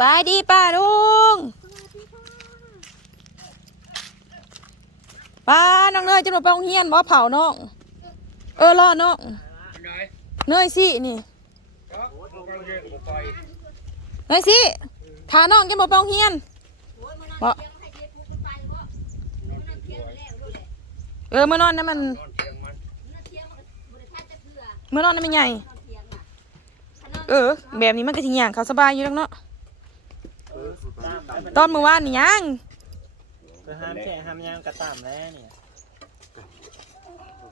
บายดีป้าลุงป้าน้องเนยจะหนูไปโรงเรียนบ่เผาน้อง เออรอน้องเนยสินี่ก็เราเรียกผมไปเนยสิถาน้องจะหนูไปโรงเรียนบ่เออเมื่อนอนนั้นมันเมื่อนอนนั้นมันใหญ่เออ แบบนี้มันก็สิย่างเขาสบายอยู่แล้วเนาะ ตอนเมื่อวานนี่ยังคือห้ามแช่ห้ามย่างกระตามแล้วเนี่ย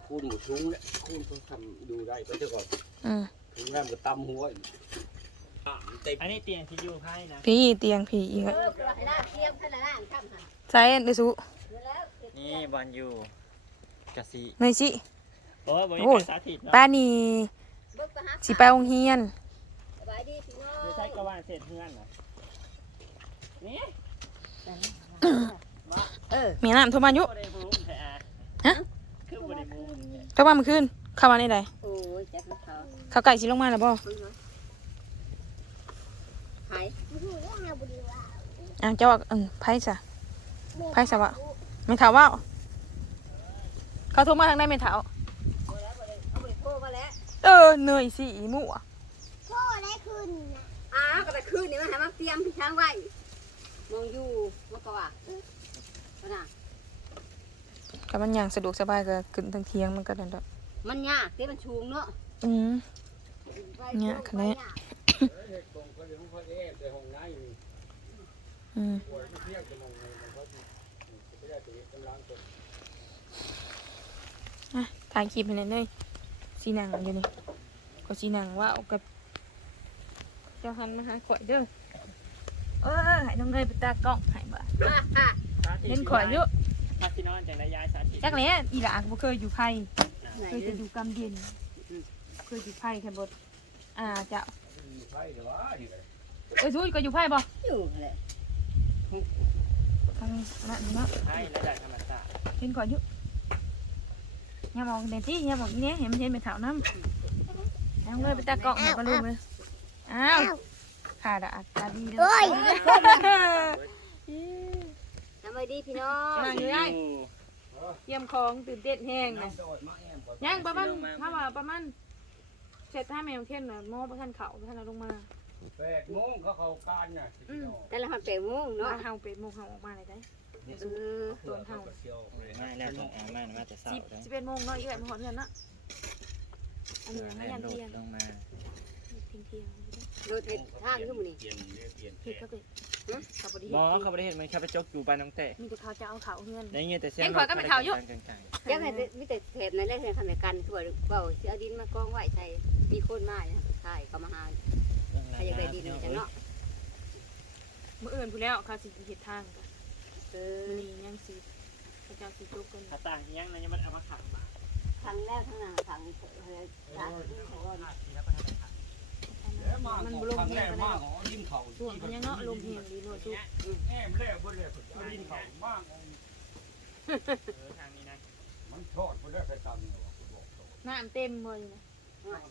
คูณหมูชุ้งเนี่ยคูณต้องทำดูได้ไปเถอะก่อนอืมถึงแรมก็ตำหัวอีกอะมันเต็มอันนี้เตียงที่อยู่ไพ่นะพี่เตียงพี่อีกอะใส่เดยวสุนี่บอลอยู่กะซีเนยสิ โอ้ยบอลโอ้ย สาธิตเนาะป้านี่สิไปโรงเรียนไม่ใช่กระว่านเสร็จเพื่อนเหรอ นี่มีน้ำโทรมาอยู่บริบูรณ์แท้ฮะคือบริบูรณ์โทรมาเมื่อคืนเข้ามาในใดโอ้ยแจ็คเขาเขาไก่สิลงมาแล้วบ่หายอะเจ้าว่าอืมไพ่ซะไพ่ซะวะไม่ถามว่าเขาโทรมาทางใดไม่ถามเอาไปโทรมาแล้วเออเนยสิอีหมู่อะอ้าก็ไปคืนนี่มันให้มาเตรียมช้างไว้ มองอยู่มันก็ว่าว่าน่ะก็มันอย่างสะดวกสบายก็ขึ้นทางเที่ยงมันก็นั่นดอกมันยากที่มันชูงเนาะอืม เนี่ยคะแนนเด็กตรงก็เดี๋ยวเขาจะแอบในห้องน้ำอยู่อืมปวดเที่ยงจะมองในมันก็จะไม่ได้ตีกำลังตัวอะถ่ายคลิปให้หน่อยเลยสีหนังอยู่นี่ก็สีหนังว่าเอากับเจ้าหันมาหาข่อยเด้อ เออให้น้องเนยไปตากล้องให้บ่อะอะสาธิตเล่นข่อยเยอะพาที่นอนจังได้ย้ายสาธิตจักแหล้อีหลานบ่เคยอยู่ไผไหนเคยจะอยู่กำเย็นเคยอยู่ไผแค่บดอ่าเจ้าอยู่ไพ่เดี๋ยวว่าอยู่เลยเอ้ยทุยก็อยู่ไผบ่อยู่แหละทางนั้นเนาะให้ระดับธรรมศาสตร์เห็นข่อยอยู่อย่ามองเด่นสิอย่ามองอีเนี้ยเห็นมันเห็นไปเถาน้ำแล้วเลยไปตากล้องให้ปลาลูกเลยอ้าว ขาดอากาศดีเลยทำไมดีพี่น้องนั่งอยู่ได้เยี่ยมของตื่นเต้นแห้งนะน้ำจะอดมาแอมก่อนยังประมาณถ้าว่าประมาณเสร็จถ้าแมวเข้นน่ะโม่ประทันเขาประทันเราลงมาแปดโมงเขาเข้าการน่ะสิพี่น้องแต่ละหันเปรโมงเนาะเนาะเฮาเป็ดโมงเฮาออกมาเลยได้เออโดนเฮาเที่ยวมาแล้วต้องเอามามาแต่เสาสิบร์เลยสิบเอ็ดโมงเนาะอีกแบบมาหอนเงินเนาะอันนี้ไม่ยันโดเที่ยดงลงมา เที่ยงเที่ยงรถเห็ดทางขึ้นมานี่เปลี่ยนเปลี่ยนเปลี่ยนเห็ดก็เป็นเขาบริบเห็อเขาบริเห็นมันแค่ไปจกอยู่บ้านน้องเตะมีแต่เขาจะเอาเขาเงินในเงี้ยแต่เสียงเอ็งขอยก็ไปเท่าอยู่กลางแจ็คให้มีแต่เห็ดนั่นแหละเห็ดทำแบบกันคือว่าเบาเสียดินมากองไว้ใส่มีคนมาเนี่ยใช่ก็มาหาใครอยากได้ดินจังเนาะมื่ออื่นพูดแล้วเขาสิเห็ดทางกันเออนี่ยังสิพระเจ้าสิจุกกันถ้าต่างยังนะยังมันเอามาขังบ้านทางแรกทางหน้าทางเฮ้ยทางที่เขาว่าแล้ว มันบุองลงครั้งเฮีแรยกกันมาแล้วของดินเขาส่วนมันยังเนาะลมเฮียดีหน่อยจุกแอมแรกบ่เลยเอาดินเขามากเออทางนี้นะมันทอดบ่ได้ใครตำเนี่ยว่ะบอกน้ำเต็มเลยนะ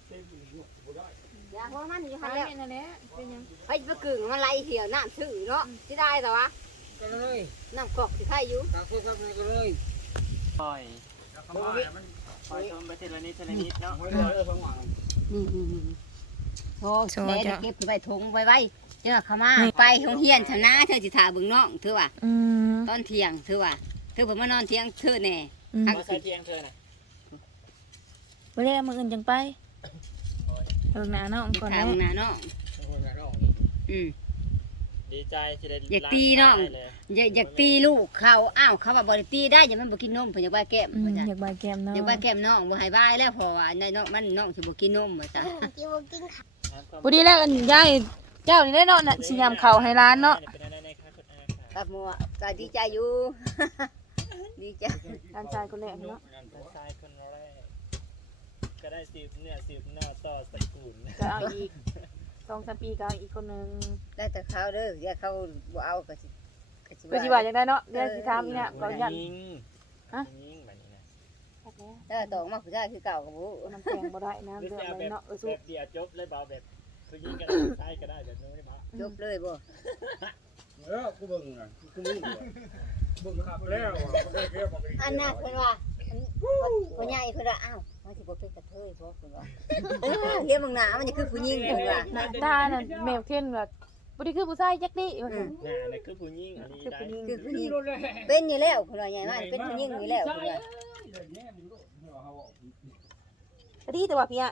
เต็มอยู่บ่ได้อยากว่ามันอยู่หันแล้วเห็นนั่นแหละเป็นยังไอ้ปะกึ่งมันไหลเหี่ยวน้ำซื่อเนาะที่ได้แต่ว่าก็เลยน้ำกอกที่ใครอยู่ตาคุยกันก็เลยปล่อยปล่อยชมไปทีละนิดทีละนิดเนาะไม่ ได้เลยพังหวังอืมอืมอืมโอ้แม่เก็บไปทงไว้ไว้เจ้าเขามาไปโรงเรียนชนะเธอจิถาเบึงน้องเธอว่าอืมตอนเที่ยงเธอว่าเธอผมมานอนเที่ยงเธอแน่อืมมาใส่เทียงเธอน่ะไปเรียกมืออื่นจังไปเบิ่งหน้าน้องจิก่อนถานะเบึงหน้าน้องโอ้ยน้องนี่อืม ดีใจที่ได้อยากตีน้อง เลยอย่าอยากตีลูกเขาอ้าวเขาว่าบ่ได้ตีได้อย่ามันบ่กินนมเพิ่นอยากว่าแก้มอืมว่าจ้ะอยากบายแก้มน้องอยากว่าแก้มน้องบ่ให้บายแล้วเพราะว่าในน้องมันน้องสิบ่กินนมว่าจ้ะพ อดีแล้วอันยายเจ้านี่ได้เนาะน่ะสิยามเขาให้ร้านเนาะเป็นอะไรในคะคุณอาคค่ะรับมัวก็ดีใจอยู่ ดีใจร้านชายคนแรกเนาะน้องชายคนแรกก็ได้สืบเนื้อสืบหน้าต่อสกุลก็เอาอีกสองสามปีก็เอาอีกคนหนึงแล้วแต่เขาเด้ออย่าเขาบ่เอาก็สิก็สิก็สิว่าจังได้เนาะเดี๋ยวสิถามอีเนี่ยก็ยันยิงฮะยิงแบบนี้นะ ถ้าตองมาผู้ชายคือเก่าก็บ่น้ำแข็งบ่ได้น้ำหรือเดือจะดเอาเลแบยบเนาะเออแบสู้บเดียวจบเลยเบาแบบคือยิงก็ได้ใช้ก็ได้แบบนู้นได้ปะจบเลยบ่เออกูเบิ่งน่ะกูมึงอยู่เบิ่งขับแล้วอะบ่ได้เรียกบอกอีกอันน่ะเพิ่นว่าอันพ่อใหญ่เพิ่นว่าอ้าวมันสิบ่เป็นกระเทยบ่เพิ่นว่าเออเรียกมึงหน้ามันจะคือผู้หญิงเพิ่นว่าหน้าตาน่ะแมวเท่นแบบบ่ได้คือผู้ชายจักดิว่าซั่นน่ะนี่คือผู้หญิงอันนี้คือได้ผู้หญิงคือผู้หญิงเป็นอยู่แล้วเพิ่นว่าใหญ่มากเป็นผู้หญิงอยู่แล้วเพิ่นว่า แน่มึงรู้เนาะเฮาบอกก็ดีแต่ว่าพี่อะ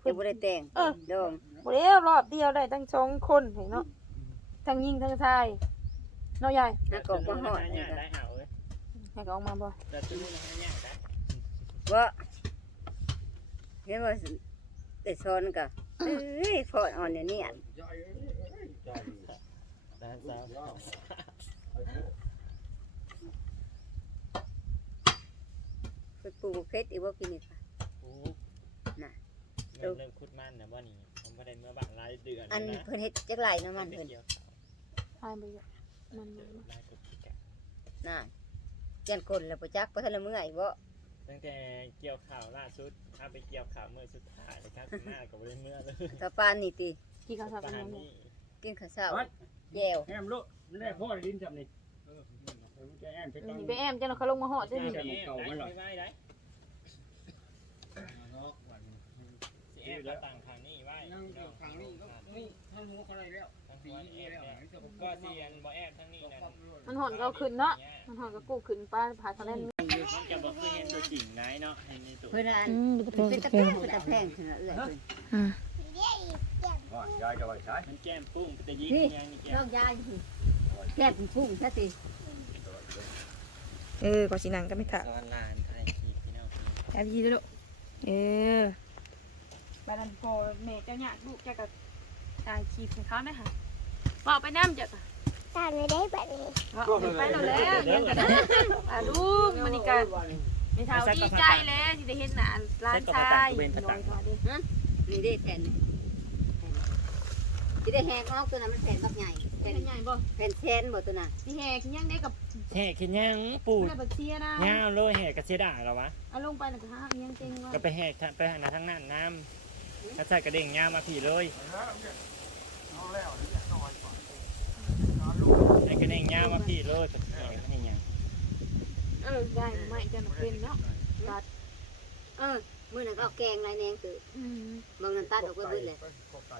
แต่บ่ได้แต่งเออดอมบ่ได้รอบเดียวได้ทั้งสองคนเห็นเนาะทั้งยิงทั้งชายเนาะยายนักกอกบ่ฮอดหานี่ยากก็ได้เอาเว้ยให้ก็ออกมาบ่แต่ตัวนี้หายากได้บ่เห็นว่าได้สอนก็เอ้ยพออ่อนเนี่ยนี่ใหญ่เอ้ยใหญ่ด้านซ้าย เพิ่น ปลูกเพชรอีกบ่ปีนี้ค่ะโอ้น่ะเริ่มเริ่มคุดมันนะบ่นี่ผมบ่ได้เมื่อบักหลายเดือนอันนะเพิ่นเฮ็ดจักไรเนาะมันไปเพิ่นเกี่ยวทายบ่เยอะมันหลายกับพี่แกน่ะเจียนคนแล้วบ่จักบ่ทันละเมื่อยบ่ตั้งแต่เกี่ยวข่าวล่าสุดเอาไปเกี่ยวข่าวเมื่อสุดท้ายเลยครับมากับบ่ได้เมื่อเลยตาปานนี่ติกี่คำศัพท์ปาเป็นนยังไงนี่กินข้าวเช้าแยวแอมลูกมันได้พ่อได้ดินจำนี่เออมัน จะแอมไปเอต้อองนี่ไปแอมจังเนาะเขาลงมาฮอดได้ดิได้ได้ได้สิแอบมาต่างทางนี้ไว้นั่งขังนี่ก็นี่ท่านหัวเขาได้แล้วปีนี้แล้วก็เสียนบ่แอบทั้งนี้นั่นมันหอนก็เอาขึ้นเนาะมันหอนก็กู้ขึ้นป้าผาทะเลนมันจะบอกคือเห็นตัวจริงไงเนาะเห็นในตัวเพิ่นอันอืมดูเป็นเป็นตะตะแพแพงงเป็นตะแพงเพิ่นว่าเอื้อยเพิ่นอืมยายจะไว้ใช้มันแก้มปุ้งแต่ยิงยังนี่แก้ลมอกยายสิแก้เป็นพุ่งซะสิ เออก็สินั่งก็ไม่ถาตอนลานไทยขีพี่น้องแอบยีด้วยลูกเออบ้านนั้นพอแม่เจ้าหยาลูกแกก็ตายขีดของเขานะฮะบอกไปน้ำจ้ะตาไม่ได้แบบนี้ไปแล้วแล้วยังกันนะอะลูกมันนี่กันในเท้าดีใจแล้วที่ได้เห็นหน้าร้านชายน้อยกว่าดินี่ได้แผ่นสิได้แหกออกตัวนั้นมันแผ่นบักใหญ่แผ่ เป็นนไงบ่แผ่นแซนบ่ตัวน่ะที่แห่ขี้ยังได้กับแห่ขึ้นยังปูดได้บักเชียนะยาวเลยแห่กระเสียด่าแล้ววะ เอาลงไปแล้วก็หายังเก่งว่าก็ไปแห่ไปหาทั้งนั้นน้ำถ้าใส่กระเด้งยาวมาผีเลยไอ้กระเด้งยาวมาผีเลยกับแห่มันนี่ยังเออได้ไม่จะมาเป็นเนาะตัดเออมื้อนั้นก็เอาแกงลายแนงคืออืมบางนั้นตัดออกไปเบิดเลย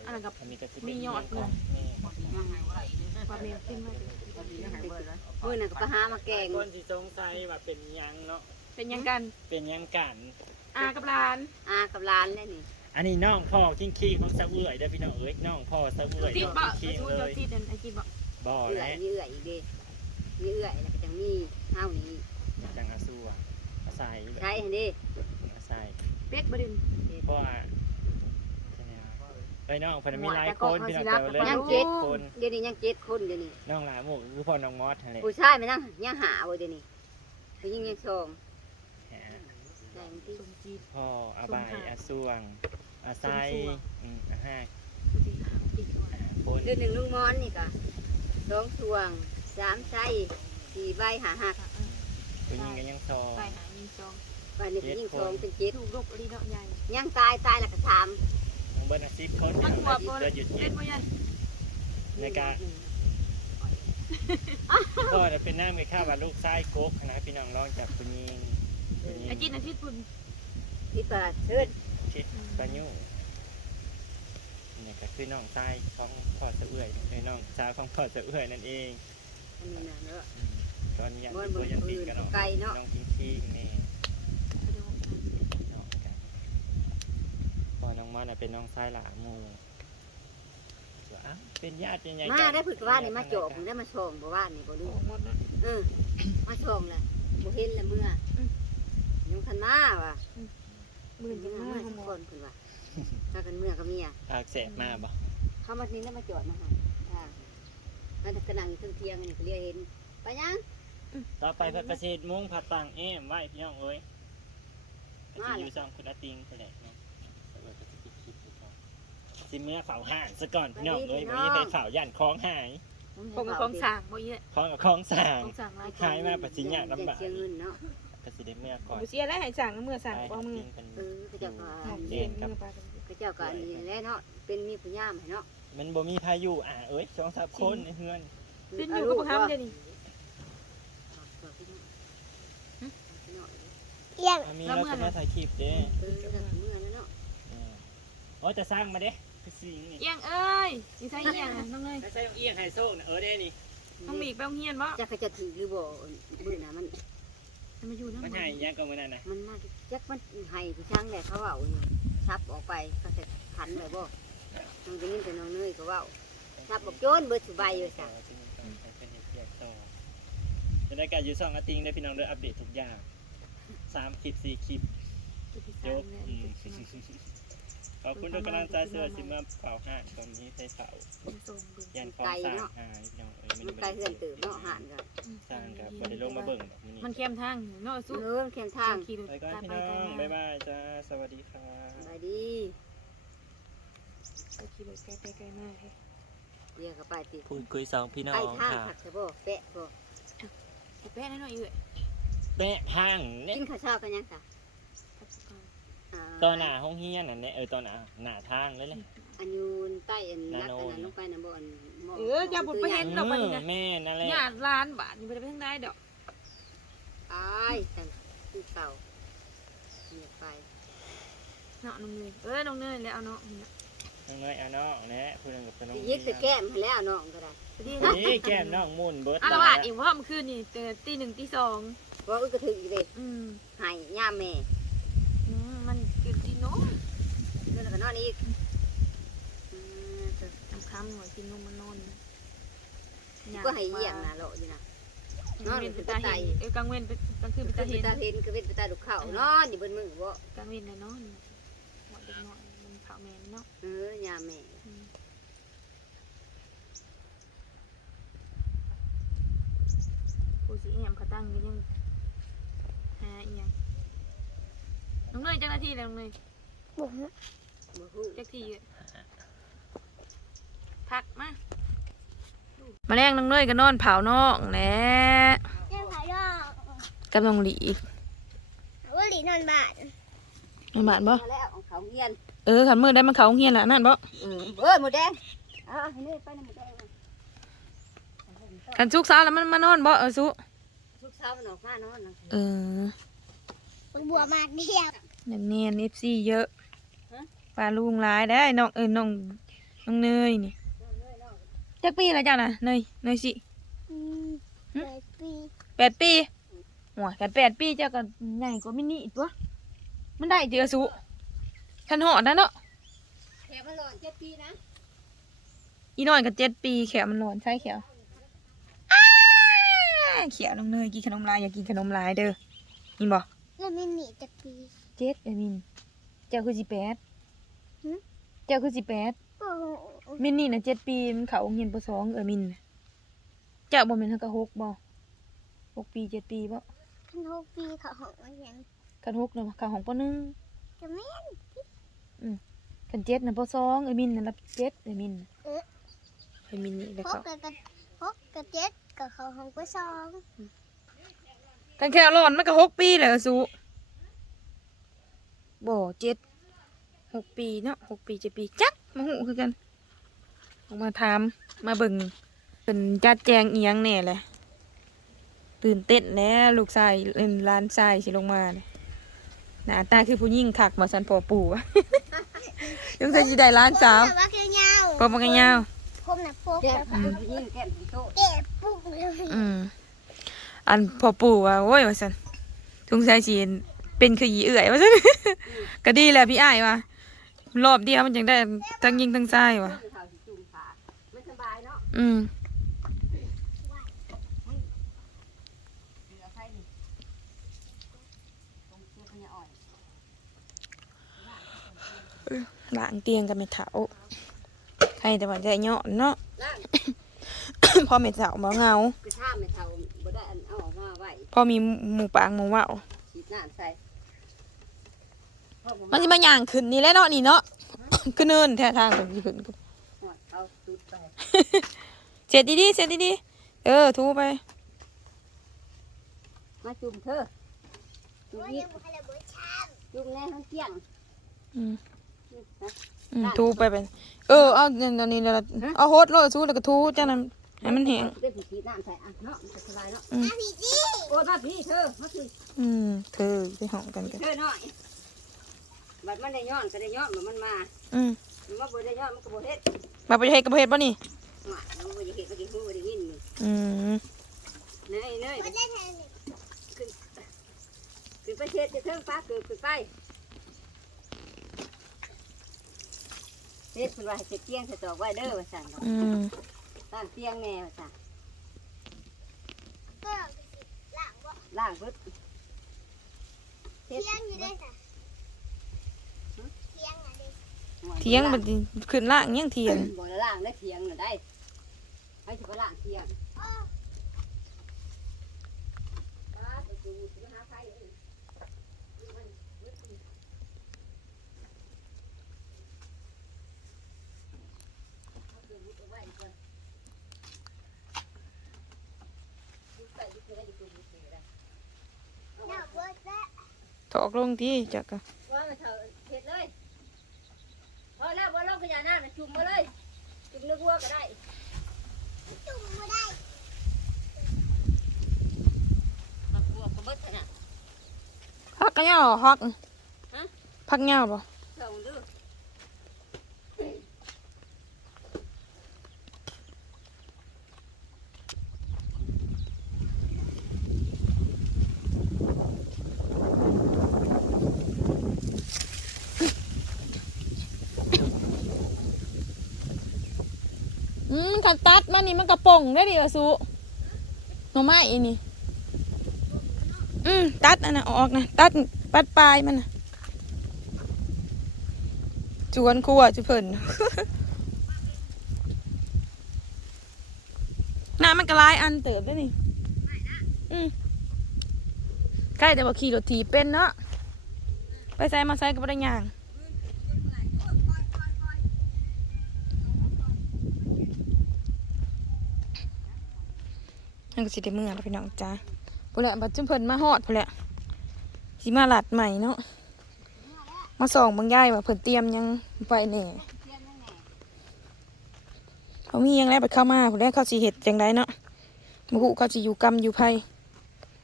อันนั้นกับ อันนี้ก็สิมียอดเงิน นี่ ปลาเมียขึ้นมามื้อนั้นก็ไปหามาแกง คนที่สงสัยว่าเป็นยังเนาะ เป็นยังกัน เป็นยังกัน อากับหลาน อากับหลานแล้วนี่อันนี้น้องพ่อกิ้งขี้ของสะเอื่อยเด้อพี่น้องเอ้ยน้องพ่อสะเอื่อยติดน้องบ่กิ้งชูขี้เลเจ้ายติดอันไอ้กินบ่บ่อเอื้อแล้ยวมีเอื้อยอีกเด้มีเอื้อยแล้วก็จังมีเฮานี่จังอาซัวอาศัยใช่หั่นเด้อาศัยเป็ดบ่ดินเพราะว่า เอ้ยน้องเพิ่นมีหลายคนพี่น้องแต่ว่าเลยยังเจ็เจ็ดดคนเดี๋ยวนี้ยังเจ็ดคนเดี๋ยวนี้น้องหลาหมูคือพ่อน้องมอสนั่นแหละผู้ชายไม่นั่งยังหาบ่เดี๋ยวนี้ผู้หญิงยังสองหาใช่ที่สมจีดพ่ออาบายอาซวงอาไซอืมอาห้าผู้ที่หาติดก่อนอาคนเดือนหนึ่งลุงมอนนี่ก็สองสวงสามไส้สี่ใบหาหักผู้หญิงก็ยังซอไปหายิงจองใบนี้ผู้หญิงสองเป็นเจ็ดถูกลูกอลีเนาะใหญ่ยังตายตายแล้วก็สามทั้ง เบิดอาซิบคนมันพี่หัวน้องบ่เหลืออยู่เป็เจ็ดดบ่ในการพ่อจะเป็นน้ำไปข้าวว่าลูกชายโกกนะพี่น้องร้องจากผู้หญิงอ้จิตอาทิตย์พุ่นที่ประเชิดชิดปายุนี่ก็คือน้องชายของพ่อเสะเอื่อยเอ้น้องชายของพ่อเสะเอื่อยนั่นเองตอนนี้ยังตัวยังติดกันเนาะไกน้องคิงคิงนี่น้องกันพอน้อง มอน่ะเป็นน้องชายหลานหมู่วนอะเป็นญาติเป็นไงมาได้ผึกว่านี่มาโจกได้มาชงบ่ว่านี่บ่รู้หมดแล้วเออมาชงแหละบ่เห็นละเมื่อยังคันมาว่ะมื่นยังมามาทุกคนเพิ่นว่าถ้ากันเมื่อก็เมียปากแสบมาบ่เขามานี้แล้วมาจอดมาให้อ่าแล้วก็นั่งอยู่เทิงเที่ยงนี่ก็เรียกเห็นไปยัง ต่อไปพัดประเสฐมุ้งผัดต่างแอมไว้พี่น้องเอ้ยอาจจะอยู่สองคุณอาติงไปแหละเนาะเออก็สิคิดๆอยู่ก่อน สิเมื่อเฝ้าห่านซะก่อนพี่น้องเอ้ยวันนี้ไปเฝ้าย่านคล้องหายผมกับของสร้างบ่อีแหละคล้องกับคล้องสร้างของสร้างหลายหายมาปัจจิญญาลำบากเสียเงินเนาะก็สิได้เมื่อก่อนบ่เสียแล้วให้สร้างเมื่อสร้างไปบ่มือจริงเป็นเออเขาเจ้าก็หอมเย็นเมื่อปลากันเขาเจ้าก็อันนี้แหละเนาะเป็นมีผู้ย่ามให้เนาะดมันบ่มีพายุอะเอ้ยสองสามคนในเฮือนขึ้นอยู่กับบักคำเดี๋ยวนี้เอียงอะมีเราจะมาถ่ายคลิปเด้เออจะเมื่อแล้วเนาะเออโอ้ยจะสร้างมาเด้คือ สิงนี่เอียงเอ้ยอีไซเอียงอะน้องเนยถ้าใช้เอียงไฮโซนะเออเด้นี่น้องหมีไปโรงเรียนบ่จักจะถือหรือบ่มื้อน่ะมัน จะมาอยู่นั่นมันบ่ให้ยังก็มื้อนั้นน่ะมันน่าจะจักมันให้ผู้ช่างแหละเขาเว้าอยู่ซับออกไปก็จะขันไว้บ่น้องจะยินแต่น้องเนยก็เว้าซับบอกโจนเบิดสุใบอยู่ซะจะได้การอยู่สองอาทิตย์ได้พี่น้องได้อัปเดตทุกอย่างสามคลิปสี่คลิปจะไปจสร้างบแล้วอืม ขอบคุณทุกกำลังใจเสือสิมาเผาห้างตรงนี้ใส่เผาเป็นส่งเบิ่งยันของสร้างหายพี่น้องเอ้ยมันไกลเฮือนตื่นเนาะหานกันสร้างครับบ่ได้ลงมาเบิ่งแบบนี้มันเข้มทางเนาะสู้เออเข้มทางขี่รถไปก่อนตามพี่ไปน้อตามงมาบ๊ายบายจ้าสวัสดีครับไปดีไปขี่รถไกลไปไกลมากเลยเรียกเขาไปติพูดคุยสองพี่น้อใกล้งทางค่ะผักจะบ่แปะบ่ไอ้แป้นน้อยๆอยู่เอ้ยแปะทางเนี่ยกินข้าวเช้ากันยังจ้ะา ตอนหน้าห้องเฮียนน่ะเนี่ยเออตอนหน้าหน้าทางเลยเลยอันยูนใต้อันรักนาโนอันนั้นลงไปนะบ่อันหม้เอออย่าบุดไปเห็นดอกมันนะแม่นั่นแหละญาติล้านบาทนี่บ่ได้ไปทางใดดอกอายจังคือเก่าอยากไปเนาะน้องเนยเออน้องเนยแล้วเอาเนาะนี่น่ะน้องน้อยเอาน้องนะพูดกับน้องสิยิกแต่แก้มให้แล้วน้องก็ได้ไปดีนี่แก้มน้องมุ่นเบิร์ดอารวาสอีกเพราะมันคืนนี่เตือนตีหนึ่งตีสองว่าอึกกระถึกอีกเด้อืมให้ย่ามแม่ อืมมันคืนตีโน้ม เดี๋ยวเราก็น อนอีกอืมทำค้ำหน่อยกินนมมันนอนก็ให้เยี่ยมนะโลอยู่นะกลางเว้นเป็นตาเห็นเออกลางเว้นเป็นกลางคืนคืเป็นอตาเป็เห็นนตาเห็นคือเป็นตาดุกเข่านอนอยู่บนมือบ่กลางเว้นเลยเนาะหมดเด็กน้อยมันเผาแมนเนาะเออย่ามแม่อืมผู้สิเอี่ยมเขาตั้งกันยังหาเอียงน้องเนยจังนาทีแล้วน้องเนยบุ๋มบ่ฮู้ จักทีเลยพักมามาแรงน้องเนยก็นอนเผานอกแหน่เรื่องขายดอกกับน้องหลีว่าหลีนอนบ้านมันบาดบ่มาแล้วของเขาเฮียนเออขันมือได้มันเขาเฮียนละนั่นบ่เออเอ้ยหมูแดงอ่าให้นี่ไปนะหมูแดงนะขันสุกสาวแล้วมันมานอนบ่เออสุทุกเช้ามันออกมานอนนะเออบัวมากเดียวนักเนียน FC เยอะ ปลาลุงหลายได้น้องเออน้องน้องเนยนี่จักปีละเจ้าน่ะเนยเนยสิอืมหึเปิดปีแปดปีหัวกันแปดปีเจ้าก็ใหญ่กว่ามินิอีกตัวมันได้เจอสุขันหอดนะเนาะแถมมาหลอนเจ็ดปีนะอีน้อยก็เจ็ดปีแขวมันร้อนใช่แขวอ้าแขวน้องเนยกินขนมลายอย่ากินขนมลายเด้อยินบ่แล้วไม่หนีจากปีเจ็ดเอมินเจ้าคือสิแปด หึ เจ้าคือสิแปดโอ้โหมินนี่นะเจ็ดปีมันเขาโรงเรียนปสองเออมินน่ะเจ้าบ่แม่นเท่ากับหกบ่หกปีเจ็ดปีบ่คันหกปีเขาหองมันยังกันหกเนาะเขาของปหนึ่งจะไม่กันเจ็ดน่ะปสองเออมินน่ะรับเจ็ดเออมินน่ะเอ๊ะเออมินนี่แล้วหเขากกับหกกับเจ็ดกับเขาหองก็สองกันแค่ร้อนมันก็หกปีแหละสุบ่เจ็ด หกปีเนาะหกปีเจ็ดปีจักมาหูคือกันออกมาถามมาเบิ่งเป็นจัดแจงอีหยังแน่แหละตื่นเต้นแหน่ลูกชายเล่นร้านชายสิลงมาเนี่ยหน้าตาคือผู้หญิงคักมาสันพอปู่อะยังใส่สิได้ร้านสาวแต่ว่าคือเงาพอมันก็ยาวผมน่ะพวกแก้แบมบยิ่งแก้มโตเด็ปุ๊กเลยอืมอันพอปู่ว่าโอ้ยว่าสันทุงใส่สีเป็นคือหยีเอื่อยว่าสันก็ดีแหละพี่อ้ายว่า รอบเดียวมันยังได้ทั้งยิงทั้งซ้ายว่ะเท่าสิจุ่มขามันสบายเนาะอืมเหลือใครนี่ตรงเสื้อขยะอ่อนล้างเตียงกับเม็ดเถาใครแต่ว่าใจเหยาะเนาะล่างพอเม็ดเถาบ่เหงาคือท่าไม่เท่าบ่ได้อันเอาออกมาไว้พอมีหมูปางหมูว่าวฉีดน้ำใส่พ่อผ มมันสิมาย่างขึ้นนี่แหละเนาะนี่เนาะ ขึ้นเนินแท้ทางเป็นสิขึ้นเอาตุดไปเสร็จดีๆเสร็จดีๆเออทูไป มาจุ่มเธอจุ่มว่านี่ยังบุคลาบุชาจุ่มแน่ทั้งเที่ยงอืมนี่นะอืมทูไปเป็น เออเอาเนี่ยตอนนี้เราเอาโฮดโรยสู้แล้วก็ทูจังนั้นให้มันแห้งเป็นผีสีน้ำใส่อะเนาะมันจะสบายเนาะอาพี่จีโอ้ยมาพี่เธอมาพี่อืมเธอไปห้องกันกันเธอหน่อย บัดมันได้ย้อนก็ได้ย้อนบัดมันมาอืมมันมาบ่ได้ย้อนมันก็บ่เฮ็ดมาไปเฮ็ดกับเฮ็ดบ่นี่หมามันบ่ได้เฮ็ดบ่ได้ฮู้บ่ได้ยินนี่อืมเนยเนยไม่ได้แทนนี่ขึ้นไปเฮ็ดจะเทิงฟ้าเกิดขึ้นไปเฮ็ดเพิ่นว่าให้เฮ็ดเตียงใส่ตอกไว้เด้อว่าซั่นอืมตั้งเตียงแน่ว่าซั่นก็หลังว่าล่างเพิ่นเฮ็ดเที่ยงอยู่ได้ค่ะเที่ยงอะไร เถียงบัดนี้ขึ้นล่างยังเถียงบ่ได้ล่างได้เถียงน่ะได้ให้สิไปล่างเถียงตาไปดูสิมาหาไผเอ้ยมันเบิดนี่เอาเก็บไว้เอาไว้ก่อนดูไปดูไปได้ดูไปดูไปได้เอาหน้าไว้เบิร์ดแล้วถอกลงที่จักกะว่ามาเถอะเห็ดเลยพอแล้วว่าเราขยานาน่ะ จุ่มมาเลย จุ่มเนื้อวัวก็ได้ จุ่มไม่ได้มาวัวก็เบิดขนาดพักกันย่อพักฮะพักย่อบ่ อืมคันตัดมานี่มันกระป่งได้ดิอะสุหน่อไม้อีนี่ อืมตัดอันน่ะออกนะตัดปัดปลายมันนะจวนครัวจุเพิ่นน้ำมันกระลายอันเติบได้นี่อืมใกล้แต่ว่าขี่รถถีบเป็นเนาะไปใส่มาใส่ก็บ่ได้ย่าง นั่นก็สิได้เมื่อแล้วพี่น้องจ้าพุ่นแหละบัดจุ่มเพิ่นมาฮอดพุ่นแหละสิมาหลัดใหม่เนาะมาส่องเบางย่ายว่าเพิ่นเตรียมหยังไปแหน่เขามีหยังแล้วบัดเข้ามาพุ่นแหละเขาสิเฮ็ดจังไดเนาะบ่ฮู้เขาสิอยู่กรรมอยู่ไผ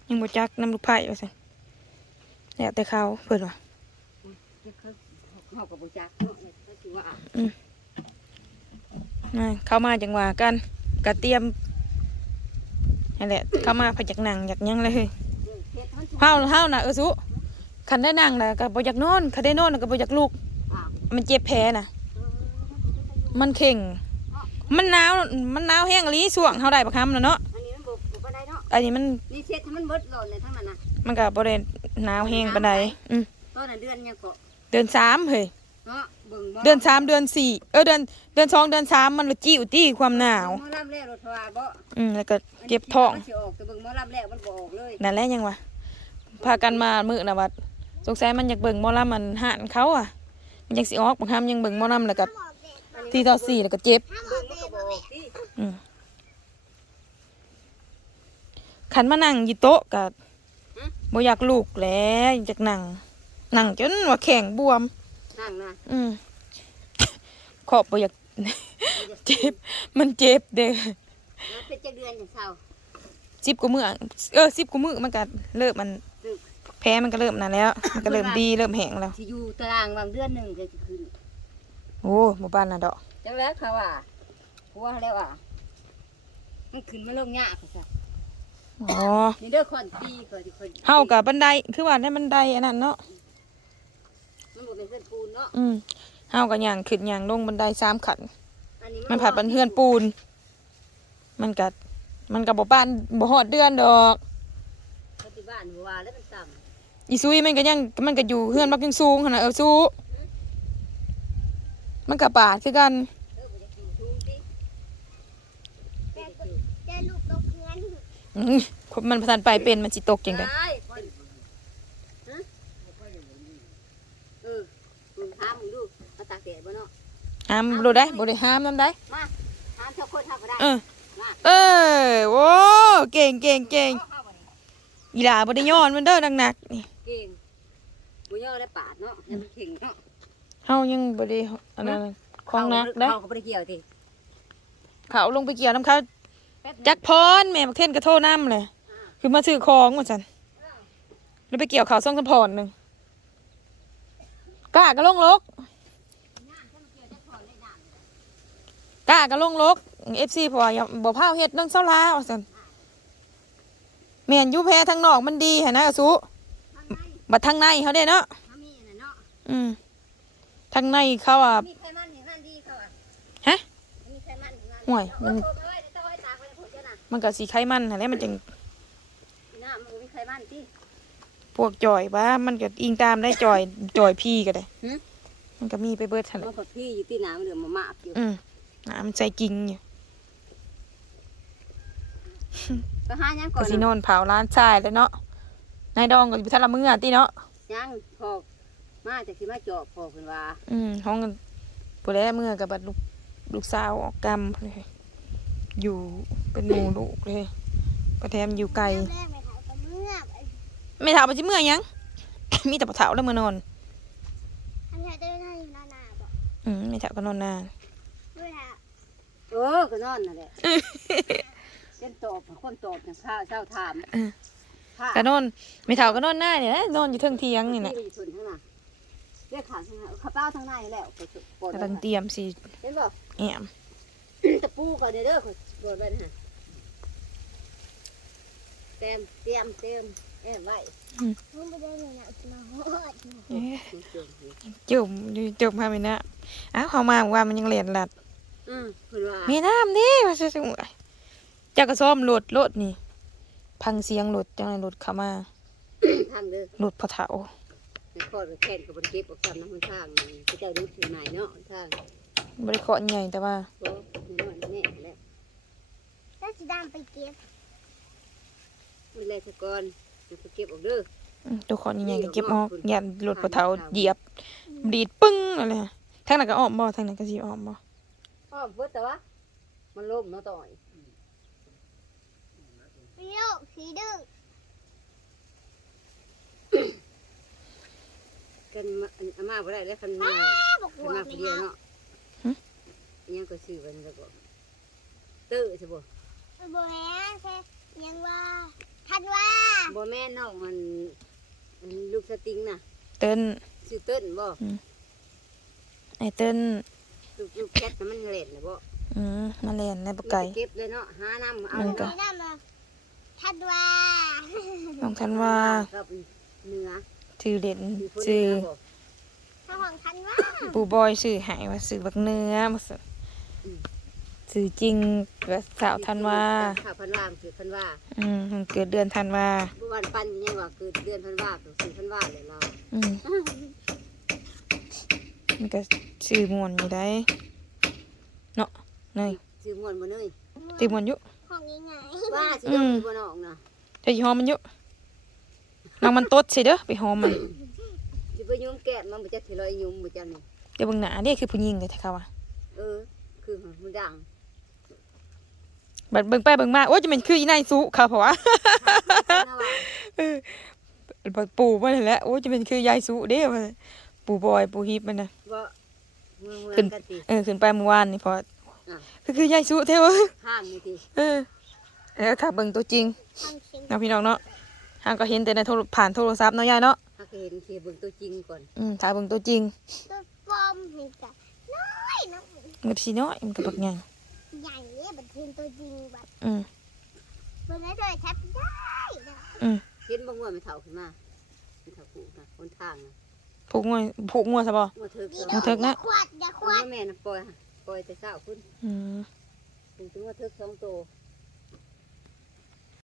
ยังบ่จักนำลูกไผว่าซั่นแล้วแต่เขาเพิ่นว่าเขากับบุจักเนาะเนี่ยเขาถือว่าอะนั่นเข้ามาจังว่ากันก็เตรียม นั่นแหละเข้ามาพอยากนั่งอยากหยังเลยเฮ้ยเรื่องเฮ็ดมันถูกเฮาเฮาน่ะเออสุคันได้นั่งน่ะก็บ่อยากนอนคันได้นอนน่ะก็บ่อยากลุกอะมันเจ็บแผลน่ะ มันเข่ง มันหนาว มันหนาวแห้งอีหลีช่วงเฮาได้บักคำน่ะเนาะ อันนี้มันบุกบุกได้เนาะอันนี้มันนี่เช็ดให้มันเบิดหล่นเลยทั้งนั้นนะมันก็บ่ได้หนาวแห้งปานใดอืมตอนนั้นเดือนยังก็เดือนสามเฮ้ยเนาะเบิ่งบ่เดือนสามเดือนสี่เออเดือนเดือนสองเดือนสามมันละจิ้วตี้ความหนาว หมอลำแล้วรถทว่าบ่อืมแล้วก็เจ็บท้อง มันสิออกแต่เบิ่งหมอลำแล้วมันบ่ออกเลยนั่นแหละยังวะพากันมามื้อน่ะว่าสงสัยมันอยากเบิ่งหมอลำมันหานเขาอะ มันยังสิออกบางคำยังเบิ่งหมอลำแล้วก็ห้ามออกเด็ดที่ต่อสี่แล้วก็เจ็บห้ามอเบิ่องกมันเด็ก็ดบ่ออกติอืมขันมานั่งอยู่โต๊ะกับบ่อยากลูกแหล้วอยากนั่งนั่งจนว่าแข็งบวม นั่งนะอืม ขอบบ่อยาก เจ็บ มันเจ็บเด้อแล้วเป็นจักเดือนจังเศร้าสิบกว่ามือเออสิบกว่ามือมันก็เริ่มมัน แพ้มันก็เริ่มนั่นแล้ว มันก็เริ่มดีเริ่มแห้งแล้วสิอยู่ตารางบางเดือนหนึงก็สิขึ้นโอ้หมู่บ้านน่ะดอกจังแล้วเขาว่าผัวแล้วอะมันขึ้นมาลงยากค่ะอ๋อนี่เด้อคนปีก็สิคนเฮากับบันไดคือว่าได้บันไดอันนั้นเนาะมันบ่เป็นเส้นปูนเนาะอืม เฮาก็ย่างขึ้นย่างลงบันไดสามขันอันนี้มันผัดบันเฮือนปูน มันกัด มันกับบ่ปานบ่ฮอดเดือนดอกปฏิบัติบ่ว่าแล้วมันต่ำอีซุยมันก็ยังมันก็อยู่เฮือนบักยังสูงหั่นน่ะเออสู้มันก็ปาดคือกันเออบ่จะกินชูติแต่แต่ลูกตกเงินอื้อคนมันพันไปเป็นมันสิตกจังได๋ได้ฮะเออมึงถามมึงดูมาตากแดดบ่เนาะ ห้ามบ่ได้บ่ได้ห้ามนำได้มาถามเจ้าคนเฮาก็ได้เออมาเออโว้เก่งเก่งเก่งเฮาบ่นี่อีหลาบ่ได้ย้อนมันเด้อหนักๆนี่เก่งบ่ย่อได้ปาดเนาะให้มันเข่งเนาะเฮายังบ่ได้อันนั้นคของหนักได้เขาก็บ่ได้เกี่ยวติเขาลงไปเกี่ยวน้ำเขาจักพรแม่บักเทนกระโทษน้ำเลยคือมาซื้อของว่าจันแล้วไปเกี่ยวเขาซ่องสะพอนหนึ่งกล้าก็ลงลก กล้าก็ลงลกเอฟซีพออย่าบอกพาวเฮ็ดเรื่องเศร้าลาว่าจันแม่นอยูแพ้ทางนอกมันดีฮะนะกระสุบัดทางในเขาเด้เนาะถ้ามีอันนั้นเนาะอืมทางในเขาอะมีไขมันอย่างนั้นดีเขาอะฮะมีไขมันอย่างนั้นห่วยมัมันนโทรไปไว้เดี๋ยวต้องไว้ตากไว้ในผลเจ้าน่ะมันก็สีไขมันอะไรมันจังน้ำมันมีไขมันติพวกจอยบ้ามันก็อิงตามได้จอยจอยพี่ก็ได้หึมันก็มีไปเบิดทันแหมัละนก็พี่อยู่ที่น้ำเหลือมามากอยู่อืม น้ำมันใจกิ่งอยู่ก็หายังก่ก็อนสินน่ะอนเผาร้านชายแล้วเนาะนายดองก็อยู่ทันละมือติเนาะยังพอมาจากที่มาเจาะพอเพิ่นว่าอืมห้องกันผู้แลมือกับบัดลูกลูกสาวออกกรรมเลยอยู่เป็นหมู่ลูกเลยประแถมอยู่ไกล แรกไม่ถ่ายกับเมื่อไอ้ไม่ถามว่าสิเมื่อหยัง มีแต่ปะเถาแล้วมือนอนทำไมได้หน้าอยู่หน้าหน้าบอกอืมไม่ถามก็นอนนานด้วยฮะ เออก็นอนนั่นแหละเส้นตอบคนตอบอย่างข้าวเช้าถามเออผ้าก็นอนไม่เถาก็นอนหน้าเนี่ยนะนอนอยู่เทิงเทียงนี่แหละที่อยู่ทุนข้างหน้าเรียกขาข้างหน้าข้าเป้าทางหน้านี่แหล้วไปสุดปวดกำไว้ลังเตรียมสิเห็นบ่แอมตะปูก่อนเด้อเด้อขอยปวดไว้นะฮะเตรียมเตรียมเตรียมแอบไว้มึงไม่ได้เลยนะมาโหดเอ๊ะมันเจืองอยู่จุ่มจุ่มพาไปนะอ้าวเขามาว่ามันยังเรียนหลัด อืมเพิ่นว่ามีน้ำดิว่าจะเจ้าก็ซ่อมรถรถนี่ พังเสียงรถจังไรรถเข้ามาทางเด้อรถพอเถาในข้อกับแขนกับบนเก็บออกจำน้ำมันทางนี่พระเจ้ารู้ถึงไหนเนาะทางบริเคราะห์ใหญ่แต่ว่าโอ้ยนอนแน่แหล้วแล้วจะดำไปเก็บมันเลยสะกอนจะไปเก็บออกเด้ออืมตัวคอนใหญ่ๆก็เก็บออกยันรถพอเถาเหยียบดีดปึ้งอะไรทางนั้นก็อ้อมบ่ทางนั้นก็สิอ้อมบ่ อ้อเพิ่นแต่ว่ามันล่มเนาะต่อยโยกสีดื้อกันมาอันอามาบ่ได้แล้วคันมาบกคันวมาผู้เดียวเนาะอิหยังก็ซื้อไว้นั่นแล้วก็ตื้อใช่บ่บัวแม่แค่ยังว่าทันว่าบ่แม่นน้องมันมันลูกสติงน่ะเติ้นชื่อเติ้นบ่ไอเติ้น ลูกลูกแคทน่ะมันเล่นน่ะบ่อืมมาเล่นในปะมันไก่ไปเก็บเลยเนาะหาน้ำเอามันก็ไม่ได้มาทันว่าน้องทันว่ากับเนื้อชื่อเด่นมีคนชื่อเนื้อบ่ถ้าของทันว่าปูบอยชื่อหายว่าชื่อบักเนื้อมาสิชื่อจริงก็สาวทันว่าข้าวพันว่ามันคือพันว่าอืมมันเกิดเดือนธันวาเมื่อวันปั้นยังว่าคือเดือนพันว่าคือสี่พันว่าเลยเราอื มมันก็ชื่อมวนอยู่ได้เนาะเนยชื่อม่วนบ่เนยชื่อมวนอยู่ของยังไงว่าสิยกอยู่บ่น้องน่ะเจะหอมมันอยู่นางมันตดสิเด้อไปหอมมันสิไปยุ่มแก้มมันบ่จักสิลอยยุ่มบ่จังนี่เดี๋ยวเบิ่งหน้าเด้คือผู้หญิงเลยถ้าเขาว่าเออคือมันดังบัดเบิ่งไปเบิ่งมาโอ้ยจะเป็นคืออีนายสุเขาเพราะว่านะว่าบัดปู่มาแหล้วโอ้ยจะเป็นคือยายสุเด้ว่า ปู่บอยปู่ฮิปมันน่ะบ่เมืองเมือขึ้นงกันติเออขึ้นไปเมื่อวานนี่พออะคือคือยายสุแท้วะห้างนี่ติเออเออถ้าเบิ่งตัวจริงทำชิงเนาะพี่น้องเนาะหางก็เห็นแต่ในโทรผ่านโทรศัพท์เนาะยายเนาะถ้าเคยเห็นสิเบิ่งตัวจริงก่อนอืมถ้าเบิ่งตัวจริงตัวปลอมเห็นกันน้อยน้องมันก็สิน้อยมันก็บักใหญ่ใหญ่เนี่ยบัดเทนตัวจริงแบบอืมบนนั้นเลยแทบได้นะเห็นบ่งัวมันเฒ่าขึ้นมามันเฒ่าผูกนะคนทางนะ ผูกงัวผูกงัวซะบ่งัวเถิกอย่ามาเถิกนะขวดอย่าขวงัวดแม่น่ะปล่อยปล่อยแต่เช้าพุ่นอืมถึงถึงว่าเถิกสองตัว